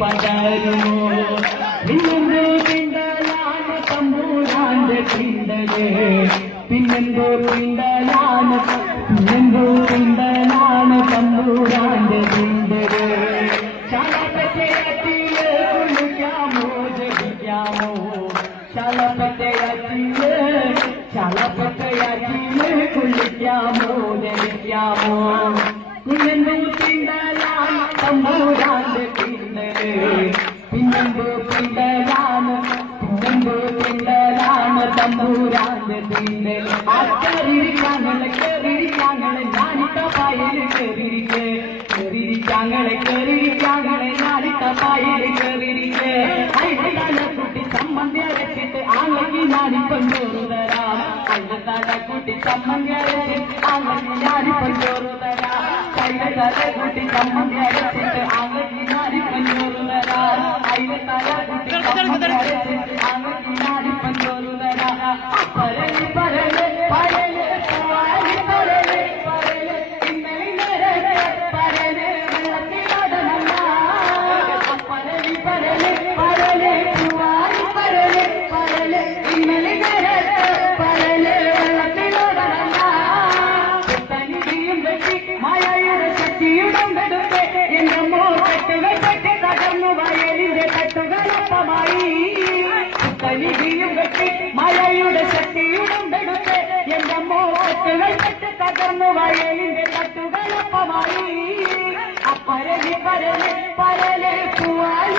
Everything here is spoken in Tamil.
പടരുമോ? പിന്നെന്തോ പിണ്ടലാണ് തമ്പൂരാന്റെ പിണ്ടൽ. പിന്നെന്തോ പിണ്ടലാണ് പിന്നെന്തോ പിണ്ടലാണ് തമ്പൂരാന്റെ പിണ്ടൽ. ശാലപ്പറ്റയത്തിൽ കുളിക്കാമോ? ജപിക്കാമോ? ശാലപ്പറ്റയത്തിൽ ശാലപ്പറ്റയത്തിൽ കുളിക്കാമോ? ജപിക്കാമോ? പിന്നെന്തോ പിണ്ടലാണ് തമ്പൂരാന്റെ പിണ്ടൽ తంబు పిండరామ తంబు పిండరామ తంబూరామ పిండల அக்கறிக்காங்களே கறிக்காங்களே நானிட்ட பாயில் கறிக்கே கறிக்காங்களே கறிக்காங்களே நானிட்ட பாயில் கறிக்கே ஐதான குட்டி சம்பந்திய வச்சிட்டு ஆங்கி குட்டி சம்பந்திய gotta go. ಬೆಳಕಟ್ಟು ಕದನ್ನು ಬಯಲಿಂದ ಕಟ್ಟುಗಳಪ್ಪ ಮಾಡಿ ಅಪ್ಪರಲಿ ಬರಲಿ ಬರಲಿ ಪುವಲಿ